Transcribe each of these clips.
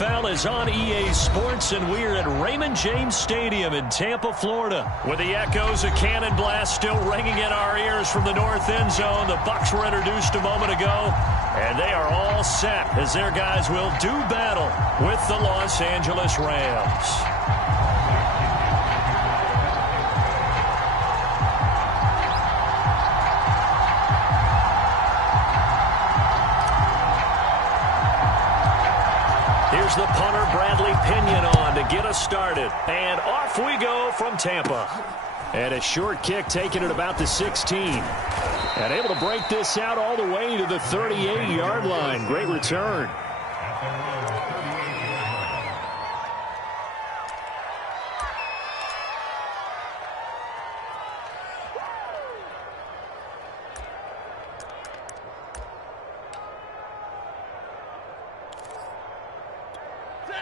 NFL is on EA Sports, and we're at Raymond James Stadium in Tampa, Florida. With the echoes of cannon blast still ringing in our ears from the north end zone, the Bucs were introduced a moment ago, and they are all set as their guys will do battle with the Los Angeles Rams. Here's the punter, Bradley Pinion, on to get us started. And off we go from Tampa. And a short kick taken at about the 16. And able to break this out all the way to the 38-yard line. Great return.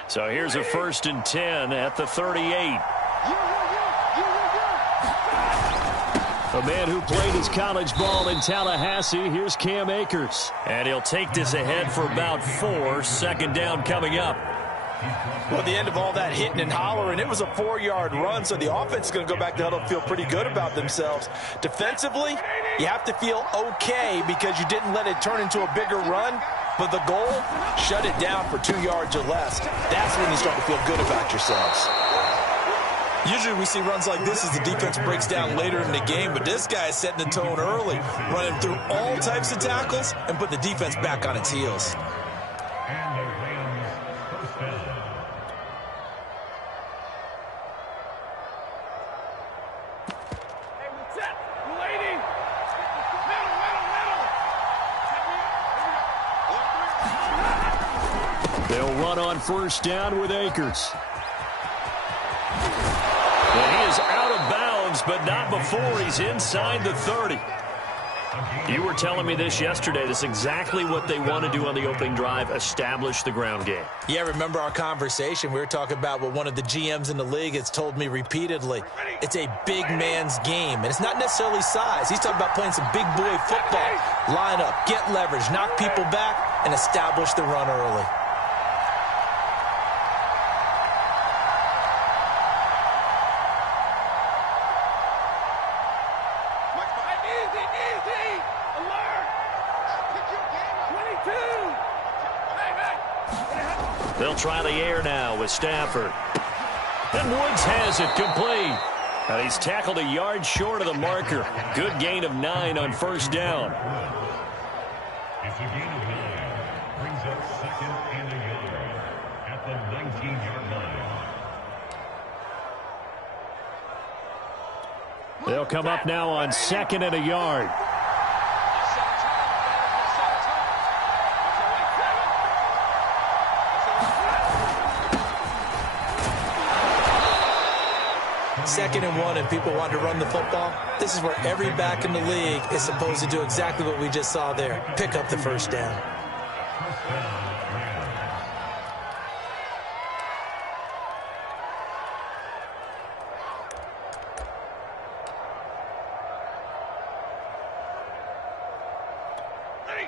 So here's a 1st and 10 at the 38. A man who played his college ball in Tallahassee. Here's Cam Akers. And he'll take this ahead for about 4. Second down coming up. Well, at the end of all that hitting and hollering, it was a 4-yard run, so the offense is going to go back to huddle and feel pretty good about themselves. Defensively, you have to feel okay because you didn't let it turn into a bigger run. But the goal, shut it down for 2 yards or less. That's when you start to feel good about yourselves. Usually we see runs like this as the defense breaks down later in the game, but this guy is setting the tone early, running through all types of tackles and put the defense back on its heels. They'll run on 1st down with Akers. And he is out of bounds, but not before he's inside the 30. You were telling me this yesterday. This is exactly what they want to do on the opening drive, establish the ground game. Yeah, remember our conversation. We were talking about what one of the GMs in the league has told me repeatedly. It's a big man's game, and it's not necessarily size. He's talking about playing some big boy football. Line up, get leverage, knock people back, and establish the run early. They'll try the air now with Stafford. And Woods has it complete. And he's tackled a yard short of the marker. Good gain of 9 on 1st down. It's a gain of 9. Brings up 2nd and a yard at the 19-yard line. They'll come up now on 2nd and a yard. Second and 1 and people want to run the football. This is where every back in the league is supposed to do exactly what we just saw there. Pick up the 1st down.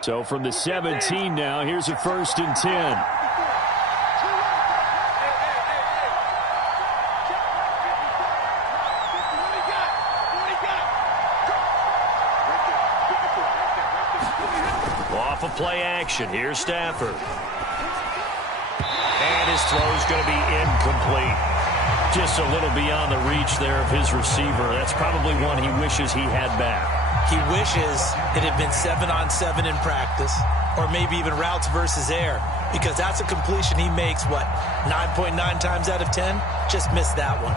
So from the 17 now, here's a 1st and 10. Off of play action, here's Stafford. And his throw's going to be incomplete. Just a little beyond the reach there of his receiver. That's probably one he wishes he had back. He wishes it had been 7-on-7 in practice, or maybe even routes versus air, because that's a completion he makes, 9.9 times out of 10? Just missed that one.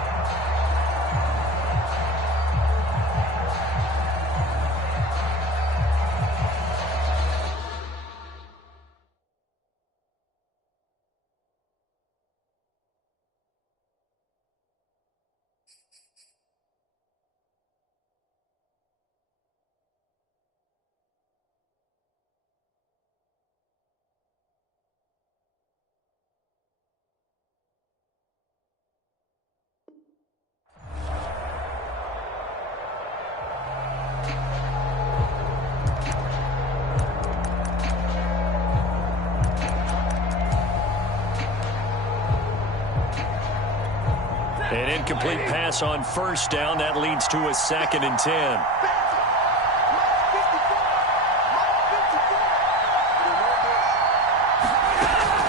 An incomplete pass on first down. That leads to a 2nd and 10.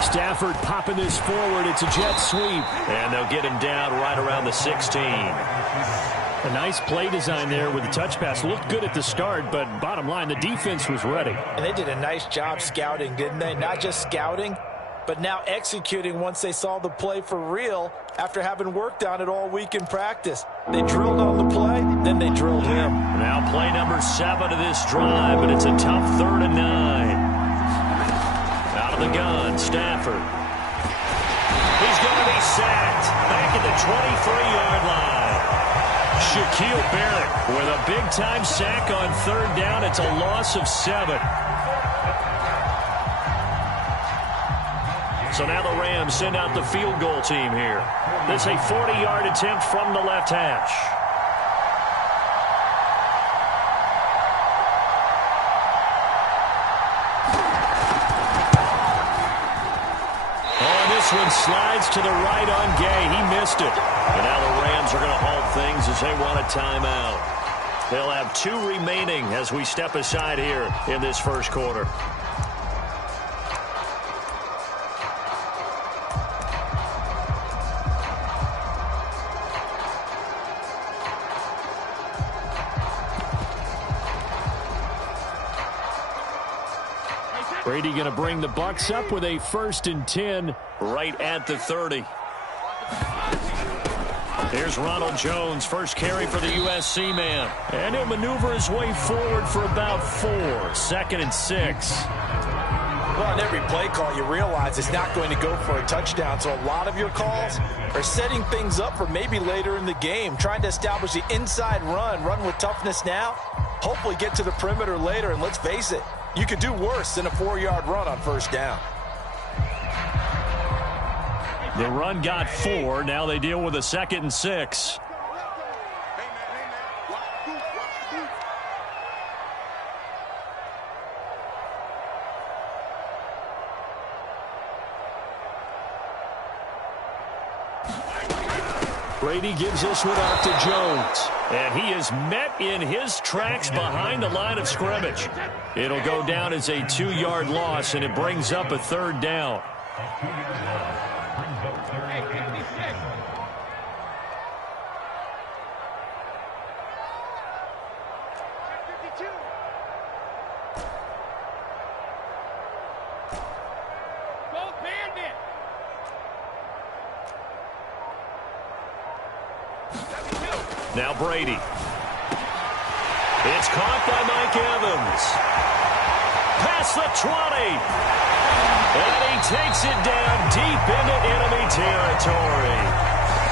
Stafford popping this forward. It's a jet sweep. And they'll get him down right around the 16. A nice play design there with the touch pass. Looked good at the start, but bottom line, the defense was ready. And they did a nice job scouting, didn't they? Not just scouting, but now executing once they saw the play for real after having worked on it all week in practice. They drilled on the play, then they drilled him. Now play number 7 of this drive, but it's a tough 3rd and 9. Out of the gun, Stafford. He's going to be sacked back at the 23-yard line. Shaquille Barrett with a big-time sack on 3rd down. It's a loss of 7. So now the Rams send out the field goal team here. This is a 40-yard attempt from the left hash. This one slides to the right on Gay. He missed it. And now the Rams are going to halt things as they want a timeout. They'll have 2 remaining as we step aside here in this first quarter. Brady going to bring the Bucs up with a 1st and 10 right at the 30. Here's Ronald Jones, first carry for the USC man. And he'll maneuver his way forward for about 4. 2nd and 6. Well, on every play call, you realize it's not going to go for a touchdown. So a lot of your calls are setting things up for maybe later in the game, trying to establish the inside run with toughness now, hopefully get to the perimeter later. And let's face it, you could do worse than a 4-yard run on 1st down. The run got 4. Now they deal with a 2nd and 6. Brady gives this one out to Jones. And he is met in his tracks behind the line of scrimmage. It'll go down as a 2-yard loss, and it brings up a 3rd down. Now Brady. It's caught by Mike Evans. Past the 20. And he takes it down deep into enemy territory.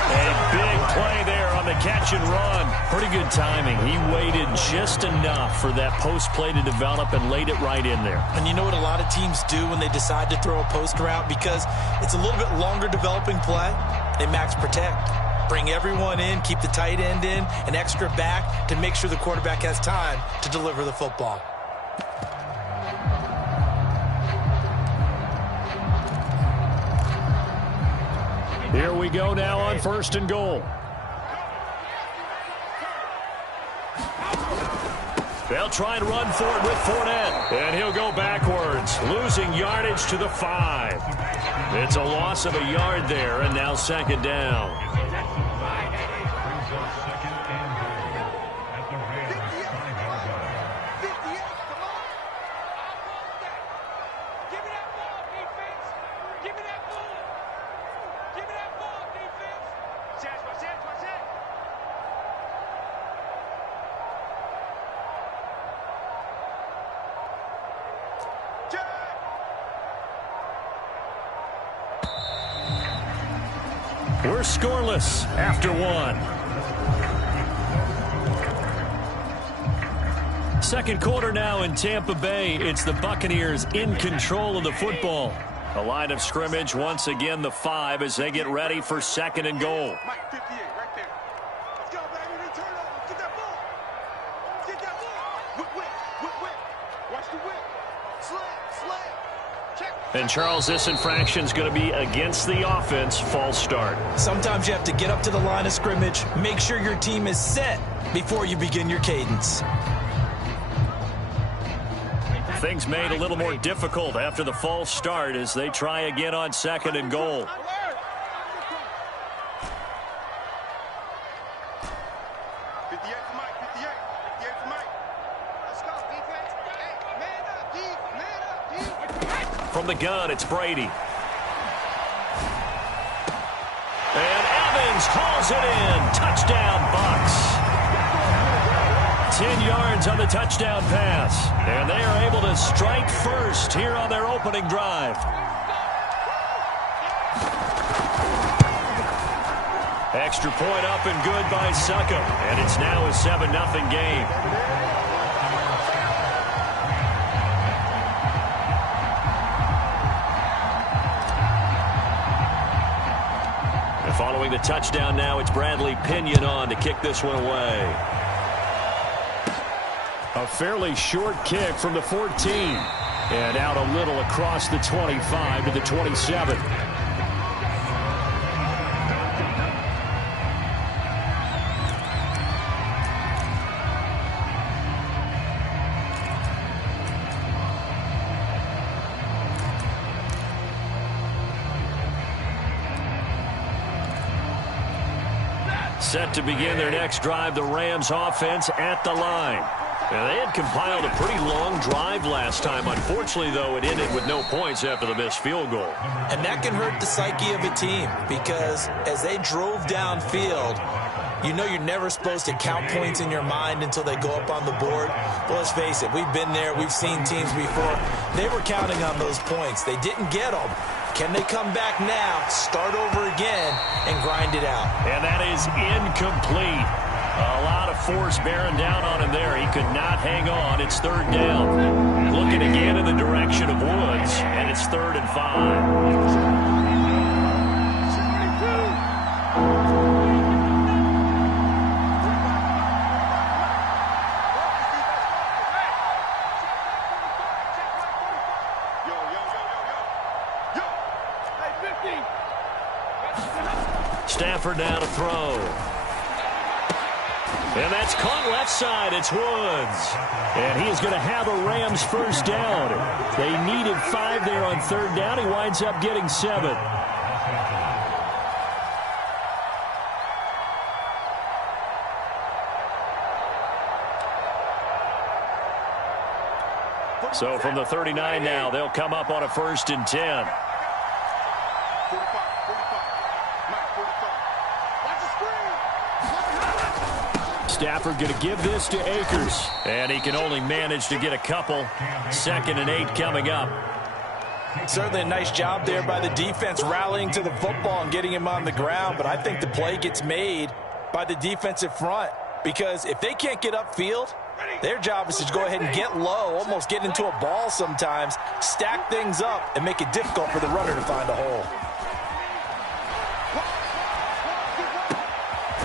A big play there on the catch and run. Pretty good timing. He waited just enough for that post play to develop and laid it right in there. And you know what a lot of teams do when they decide to throw a post route? Because it's a little bit longer developing play, they max protect. Bring everyone in, keep the tight end in, an extra back to make sure the quarterback has time to deliver the football. Here we go now on 1st and goal. They'll try and run for it with Fournette. And he'll go backwards, losing yardage to the 5. It's a loss of a yard there, and now 2nd down. We're scoreless after 1. Second quarter now in Tampa Bay. It's the Buccaneers in control of the football. A line of scrimmage once again the 5 as they get ready for 2nd and goal. Watch the whip. Slam. Check. And, Charles, this infraction is going to be against the offense, false start. Sometimes you have to get up to the line of scrimmage, make sure your team is set before you begin your cadence. Things made a little more difficult after the false start as they try again on 2nd and goal. From the gun, it's Brady. And Evans hauls it in. Touchdown, Bucs. 10 yards on the touchdown pass. And they are able to strike first here on their opening drive. Extra point up and good by Succop. And it's now a 7-0 game. Following the touchdown now, it's Bradley Pinion on to kick this one away. A fairly short kick from the 14. And out a little across the 25 to the 27. Set to begin their next drive, the Rams offense at the line. Now, they had compiled a pretty long drive last time. Unfortunately, though, it ended with no points after the missed field goal. And that can hurt the psyche of a team because as they drove downfield, you know you're never supposed to count points in your mind until they go up on the board. But let's face it, we've been there. We've seen teams before. They were counting on those points. They didn't get them. Can they come back now, start over again, and grind it out? And that is incomplete. A lot of force bearing down on him there. He could not hang on. It's 3rd down. Looking again in the direction of Woods, and it's 3rd and 5. Stafford now to throw. And that's caught left side. It's Woods. And he is going to have a Rams first down. They needed 5 there on 3rd down. He winds up getting 7. So from the 39 now, they'll come up on a 1st and 10. Stafford going to give this to Akers. And he can only manage to get a couple. 2nd and 8 coming up. Certainly a nice job there by the defense rallying to the football and getting him on the ground. But I think the play gets made by the defensive front. Because if they can't get upfield, their job is to go ahead and get low, almost get into a ball sometimes, stack things up, and make it difficult for the runner to find a hole.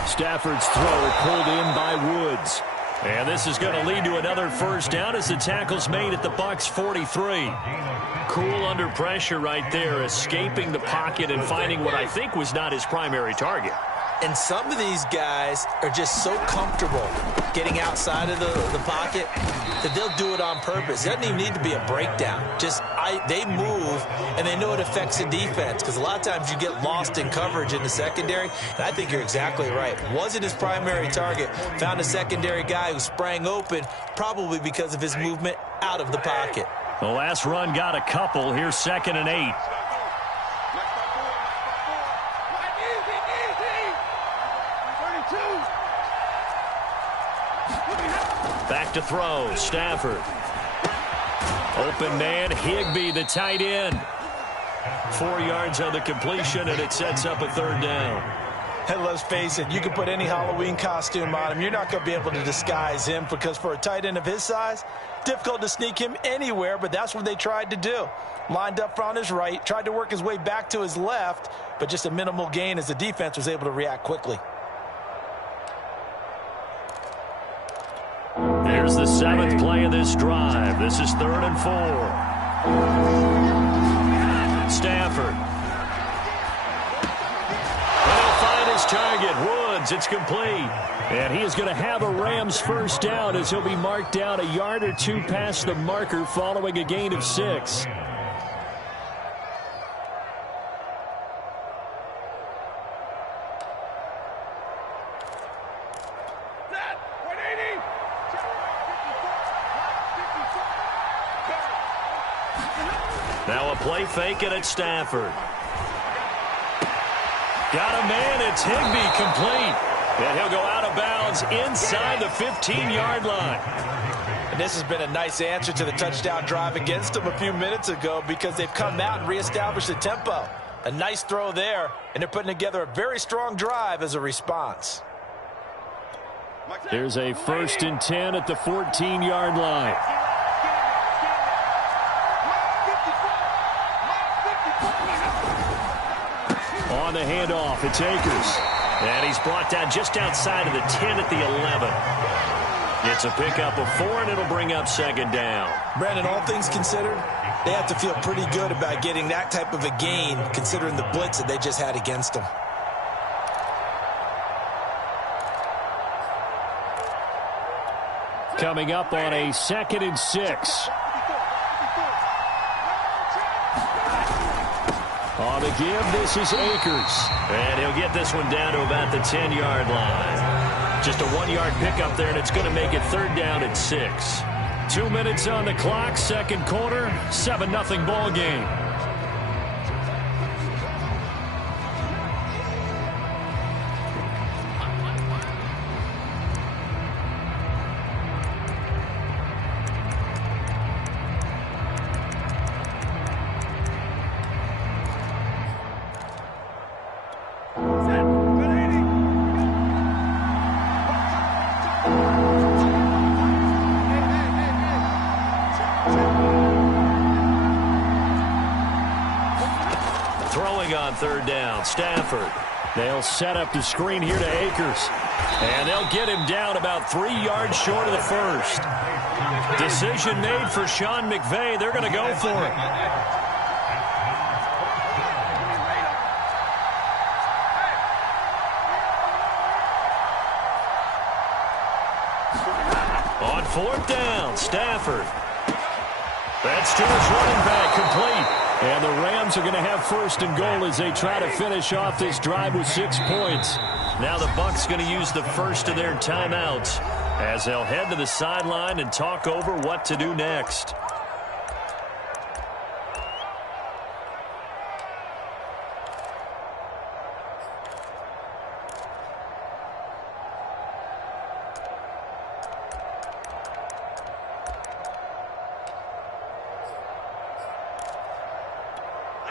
Stafford's throw pulled in by Woods. And this is going to lead to another first down as the tackle's made at the Bucs 43. Cool under pressure right there, escaping the pocket and finding what I think was not his primary target. And some of these guys are just so comfortable getting outside of the pocket that they'll do it on purpose. It doesn't even need to be a breakdown. They move, and they know it affects the defense because a lot of times you get lost in coverage in the secondary, and I think you're exactly right. Wasn't his primary target. Found a secondary guy who sprang open, probably because of his movement out of the pocket. The last run got a couple. Here's 2nd and 8. Back to throw, Stafford. Open man, Higbee, the tight end. 4 yards on the completion, and it sets up a 3rd down. And let's face it, you can put any Halloween costume on him. You're not going to be able to disguise him because for a tight end of his size, difficult to sneak him anywhere, but that's what they tried to do. Lined up on his right, tried to work his way back to his left, but just a minimal gain as the defense was able to react quickly. Here's the 7th play of this drive. This is 3rd and 4. his target. Woods, it's complete. And he is going to have a Rams first down as he'll be marked down a yard or two past the marker following a gain of 6. Now a play fake it at Stafford. Got a man. It's Higbee, complete. And he'll go out of bounds inside the 15-yard line. And this has been a nice answer to the touchdown drive against them a few minutes ago because they've come out and reestablished the tempo. A nice throw there, and they're putting together a very strong drive as a response. There's a 1st and 10 at the 14-yard line. On the handoff, it's Akers. And he's brought down just outside of the 10 at the 11. It's a pickup of 4, and it'll bring up 2nd down. Brandon, all things considered, they have to feel pretty good about getting that type of a gain, considering the blitz that they just had against them. Coming up on a 2nd and 6. On the give, this is Akers. And he'll get this one down to about the 10-yard line. Just a 1-yard pickup there, and it's going to make it 3rd down at 6. 2 minutes on the clock, 2nd quarter, 7-0 ball game. On 3rd down, Stafford. They'll set up the screen here to Akers. And they'll get him down about 3 yards short of the 1st. Decision made for Sean McVay. They're going to go for it. On 4th down, Stafford. That's to his running back, complete. And the Rams are going to have 1st and goal as they try to finish off this drive with 6 points. Now the Bucs going to use the first of their timeouts as they'll head to the sideline and talk over what to do next.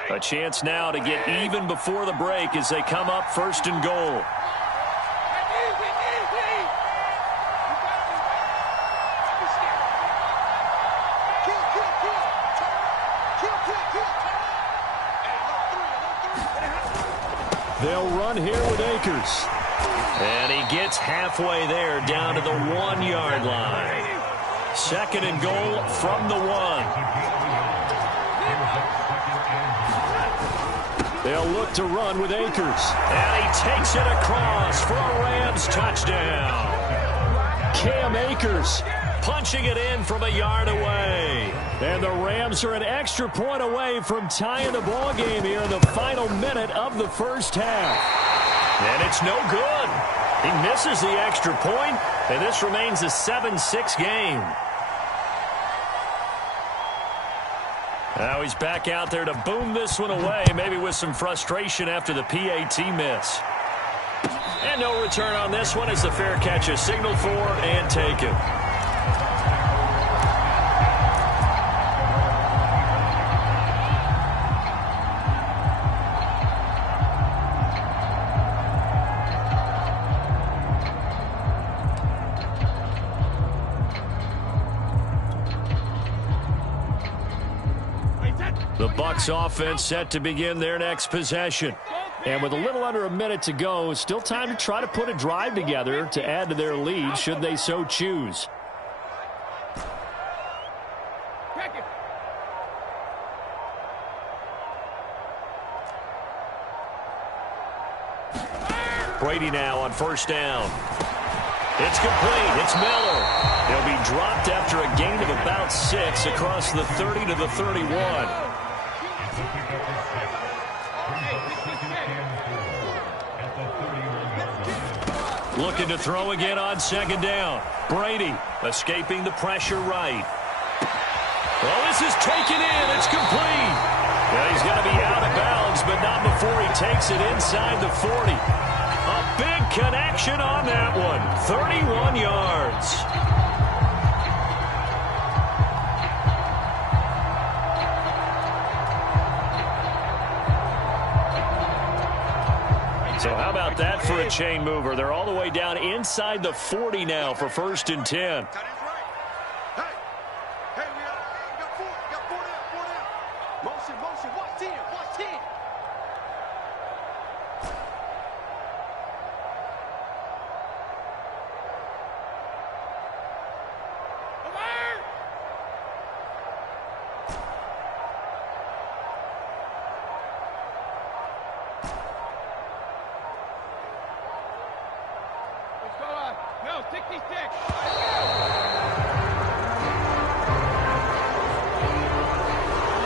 A chance now to get even before the break as they come up 1st and goal. They'll run here with Akers. And he gets halfway there down to the 1-yard line. 2nd and goal from the 1. They'll look to run with Akers. And he takes it across for a Rams touchdown. Cam Akers punching it in from a yard away. And the Rams are an extra point away from tying the ball game here in the final minute of the 1st half. And it's no good. He misses the extra point, and this remains a 7-6 game. Now he's back out there to boom this one away, maybe with some frustration after the PAT miss. And no return on this one as the fair catch is signaled for and taken. The Bucs offense set to begin their next possession. And with a little under a minute to go, still time to try to put a drive together to add to their lead should they so choose. Brady now on first down. It's complete. It's Miller. He'll be dropped after a gain of about 6 across the 30 to the 31. Looking to throw again on second down. Brady escaping the pressure right. Well, this is taken in. It's complete. Well, he's going to be out of bounds, but not before he takes it inside the 40. A big connection on that one. 31 yards. So how about that for a chain mover? They're all the way down inside the 40 now for 1st and 10.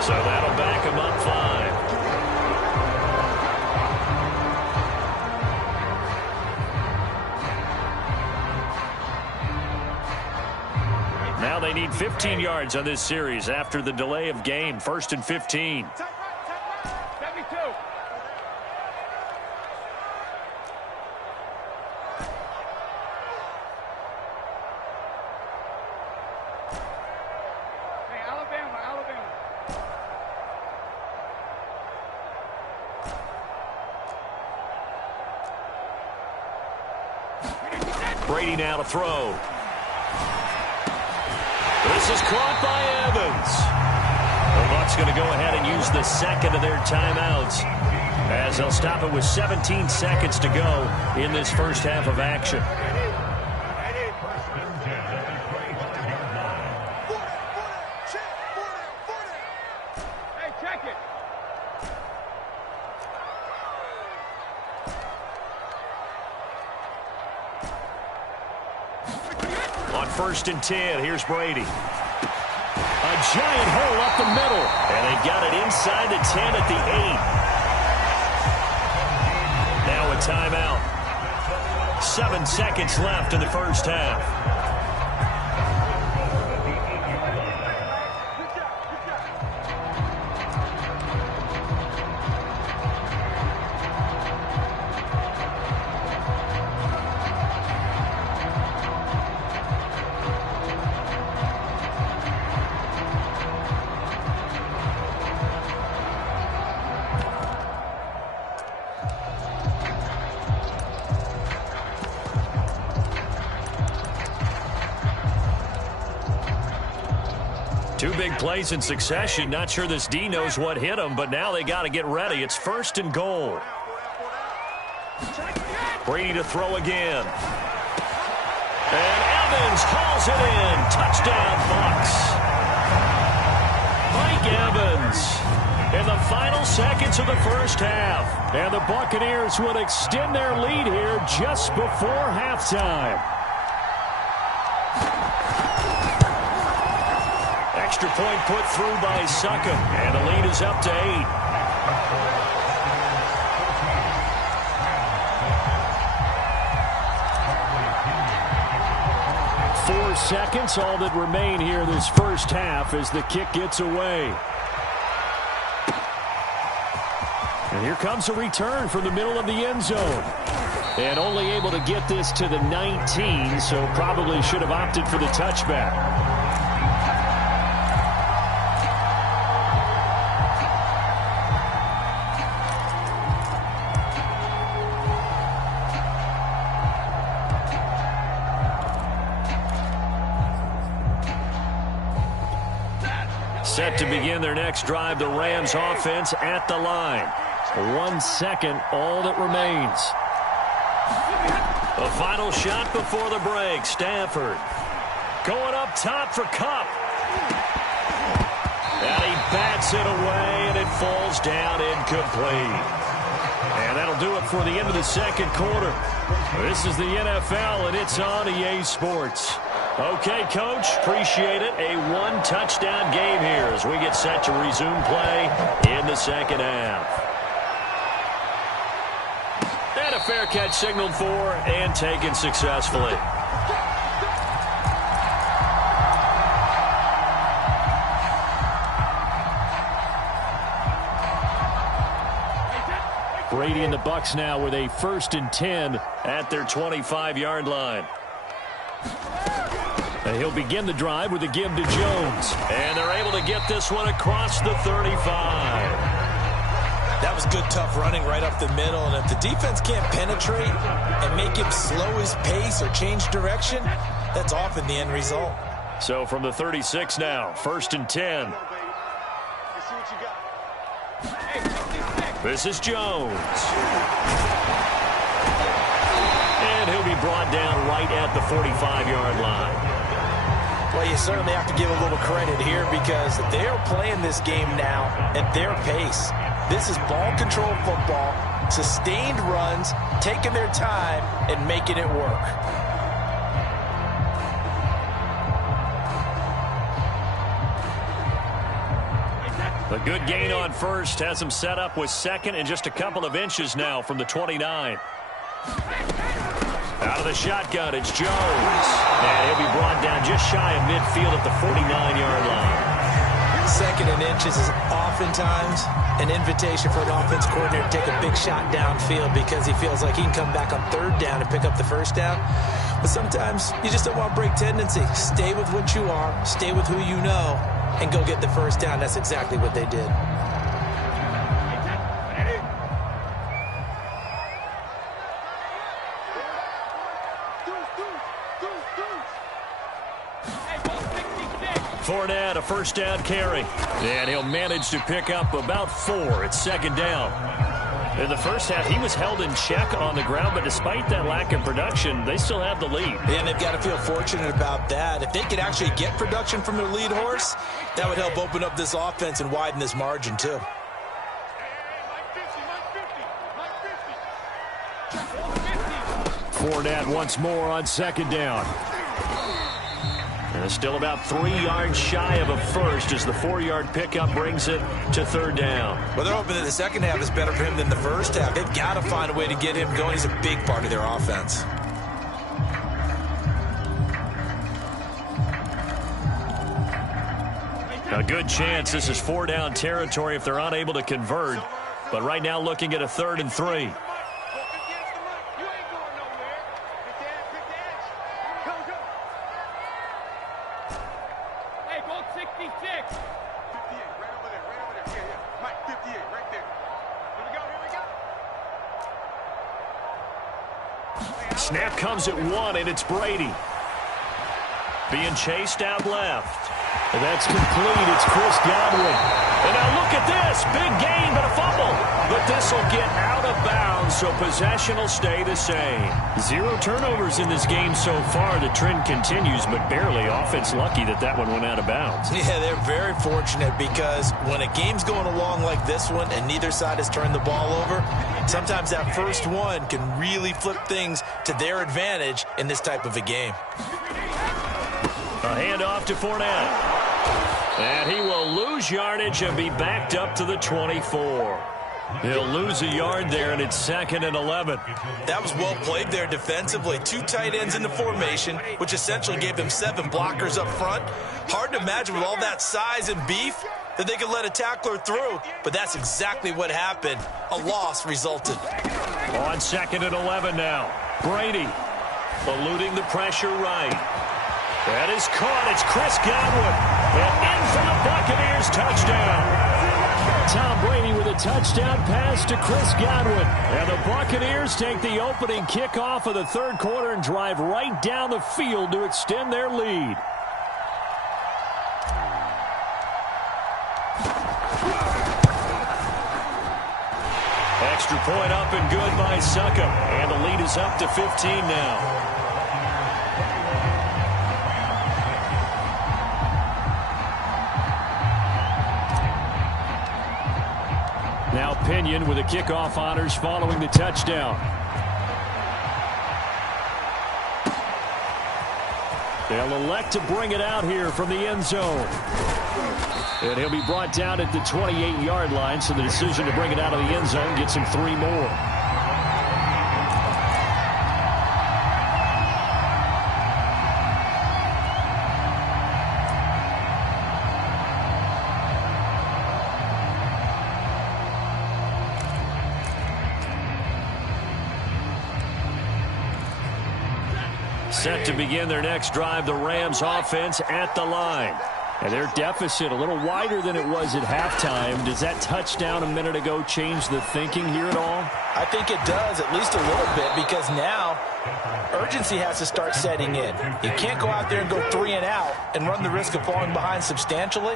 So that'll back him up 5. Now they need 15 yards on this series after the delay of game. 1st and 15. Brady now to throw. This is caught by Evans. The Bucs going to go ahead and use the second of their timeouts as they'll stop it with 17 seconds to go in this first half of action. On 1st and 10, here's Brady. A giant hole up the middle. And they've got it inside the 10 at the 8. Now a timeout. 7 seconds left in the first half. Two big plays in succession. Not sure this D knows what hit him, but now they got to get ready. It's 1st and goal. Brady to throw again. And Evans hauls it in. Touchdown, Bucs. Mike Evans in the final seconds of the first half. And the Buccaneers will extend their lead here just before halftime. Extra point put through by Suckham, and the lead is up to 8. Four seconds, all that remain here this first half as the kick gets away. And here comes a return from the middle of the end zone. And only able to get this to the 19, so probably should have opted for the touchback. Set to begin their next drive, the Rams offense at the line. 1 second, all that remains. The final shot before the break. Stafford going up top for Kupp. And he bats it away, and it falls down incomplete. And that'll do it for the end of the second quarter. This is the NFL, and it's on EA Sports. Okay, Coach, appreciate it. A one-touchdown game here as we get set to resume play in the second half. And a fair catch signaled for and taken successfully. Brady and the Bucs now with a 1st and 10 at their 25-yard line. And he'll begin the drive with a give to Jones. And they're able to get this one across the 35. That was good, tough running right up the middle. And if the defense can't penetrate and make him slow his pace or change direction, that's often the end result. So from the 36 now, 1st and 10. This is Jones. And he'll be brought down right at the 45-yard line. Well, you certainly have to give a little credit here because they're playing this game now at their pace. This is ball control football, sustained runs, taking their time and making it work. A good gain on first has him set up with second and just a couple of inches now from the 29. Out of the shotgun, it's Jones. And he'll be brought down just shy of midfield at the 49-yard line. 2nd and inches is oftentimes an invitation for an offense coordinator to take a big shot downfield because he feels like he can come back on 3rd down and pick up the 1st down. But sometimes you just don't want to break tendency. Stay with what you are, stay with who you know, and go get the 1st down. That's exactly what they did. Fournette, a 1st down carry. And he'll manage to pick up about 4. It's 2nd down. In the first half, he was held in check on the ground, but despite that lack of production, they still have the lead. And they've got to feel fortunate about that. If they could actually get production from their lead horse, that would help open up this offense and widen this margin, too. Fournette once more on 2nd down. And still about 3 yards shy of a first as the 4-yard pickup brings it to 3rd down. Well, they're hoping that the second half is better for him than the first half. They've got to find a way to get him going. He's a big part of their offense. A good chance this is 4-down territory if they're unable to convert. But right now looking at a 3rd and 3. Snap comes at 1, and it's Brady. Being chased out left. And that's complete. It's Chris Godwin. And now look at this. Big gain, but a fumble. But this will get out of bounds, so possession will stay the same. 0 turnovers in this game so far. The trend continues, but barely. Offense lucky that one went out of bounds. Yeah, they're very fortunate because when a game's going along like this one and neither side has turned the ball over, sometimes that first one can really flip things to their advantage in this type of a game. A handoff to Fournette. And he will lose yardage and be backed up to the 24. He'll lose a yard there, and it's 2nd and 11. That was well played there defensively. 2 tight ends in the formation, which essentially gave them 7 blockers up front. Hard to imagine with all that size and beef that they could let a tackler through, but that's exactly what happened. A loss resulted. On 2nd and 11 now. Brady eluding the pressure right. That is caught. It's Chris Godwin. And in for the Buccaneers touchdown. Tom Brady with a touchdown pass to Chris Godwin. And the Buccaneers take the opening kickoff of the 3rd quarter and drive right down the field to extend their lead. Extra point up and good by Suckup. And the lead is up to 15 now. Now Pinion with the kickoff honors following the touchdown. They'll elect to bring it out here from the end zone. And he'll be brought down at the 28-yard line, so the decision to bring it out of the end zone gets him 3 more. Set to begin their next drive, the Rams offense at the line. And their deficit a little wider than it was at halftime. Does that touchdown a minute ago change the thinking here at all? I think it does, at least a little bit, because now urgency has to start setting in. You can't go out there and go 3 and out and run the risk of falling behind substantially,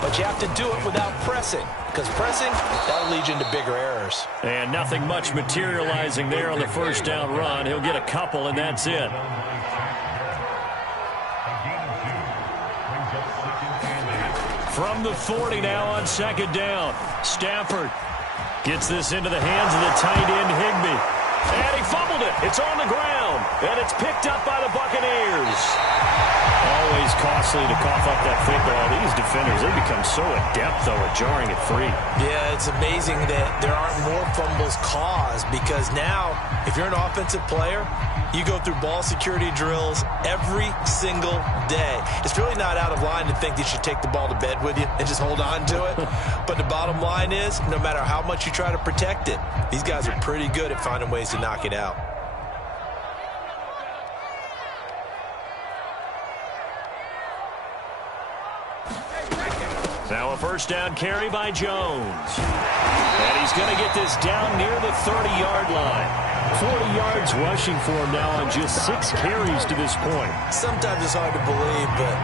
but you have to do it without pressing, because pressing, that'll lead you into bigger errors. And nothing much materializing there on the first down run. He'll get a couple, and that's it. From the 40 now on second down. Stafford gets this into the hands of the tight end, Higbee. And he fumbled it. It's on the ground. And it's picked up by the Buccaneers. Always costly to cough up that football. These defenders, they become so adept, though, at jarring it free. Yeah, it's amazing that there aren't more fumbles caused, because now, if you're an offensive player, you go through ball security drills every single day. It's really not out of line to think that you should take the ball to bed with you and just hold on to it. But the bottom line is, no matter how much you try to protect it, these guys are pretty good at finding ways to knock it out. Now a first down carry by Jones. And he's going to get this down near the 30-yard line. 40 yards rushing for him now on just 6 carries to this point. Sometimes it's hard to believe, but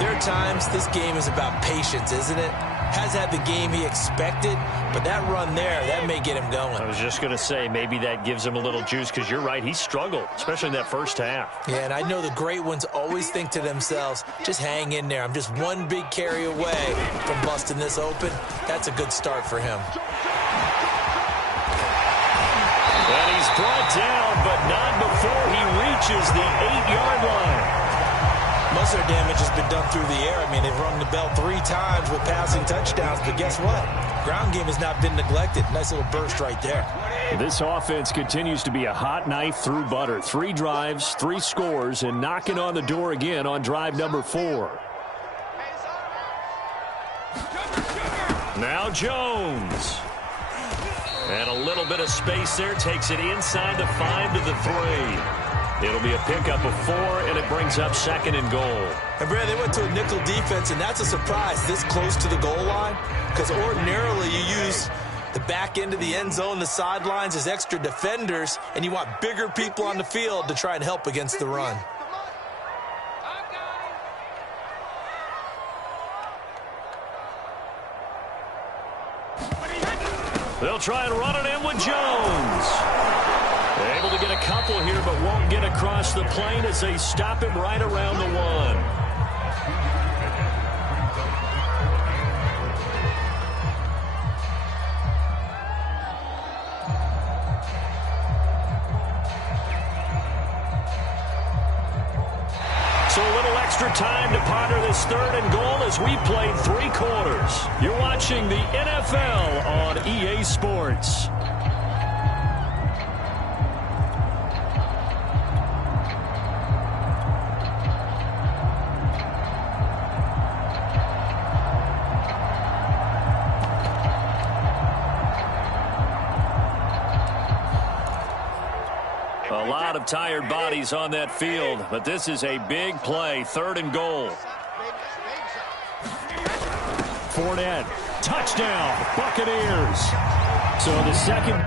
there are times this game is about patience, isn't it? Has had the game he expected, but that run there, that may get him going. I was just going to say, maybe that gives him a little juice, because you're right, he struggled, especially in that first half. Yeah, and I know the great ones always think to themselves, just hang in there. I'm just one big carry away from busting this open. That's a good start for him. And he's brought down, but not before he reaches the 8-yard line. Most of their damage has been done through the air. I mean, they've rung the bell 3 times with passing touchdowns, but guess what? Ground game has not been neglected. Nice little burst right there. This offense continues to be a hot knife through butter. 3 drives, 3 scores, and knocking on the door again on drive number 4. Now Jones. And a little bit of space there. Takes it inside the 5 to the 3. It'll be a pickup of 4, and it brings up 2nd and goal. And, Brad, they went to a nickel defense, and that's a surprise this close to the goal line, because ordinarily you use the back end of the end zone, the sidelines as extra defenders, and you want bigger people on the field to try and help against the run. They'll try and run it in with Jones. Able to get a couple here, but won't get across the plane as they stop him right around the 1. So a little extra time to ponder this 3rd and goal as we played 3 quarters. You're watching the NFL on EA Sports. A lot of tired bodies on that field, but this is a big play, 3rd and goal. Fournette, touchdown, Buccaneers. So the second